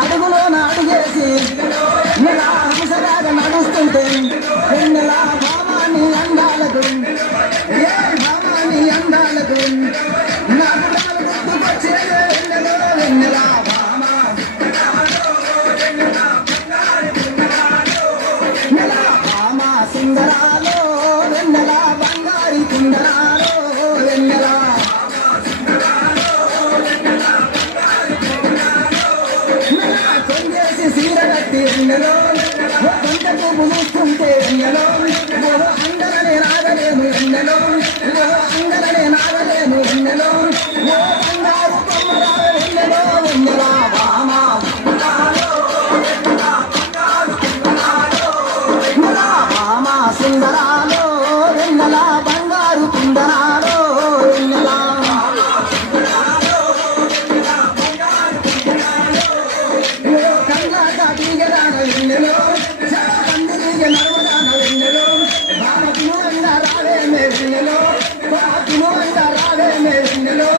అడుగులోన అడుగేసి నెల హంసలాగా నడుస్తుంటే వెన్నెల భామాని అందాలకు ఏ భామాని అందాలకు నాకు గుర్తుకొచ్చేదే వెన్నెలో వెన్నెల భామ నెల భామ సింగరాలో వెన్నెల బంగారి కుందరాలో వెన్నెల కొంగేసి సీర కట్టి వెన్నెలో కొంటకు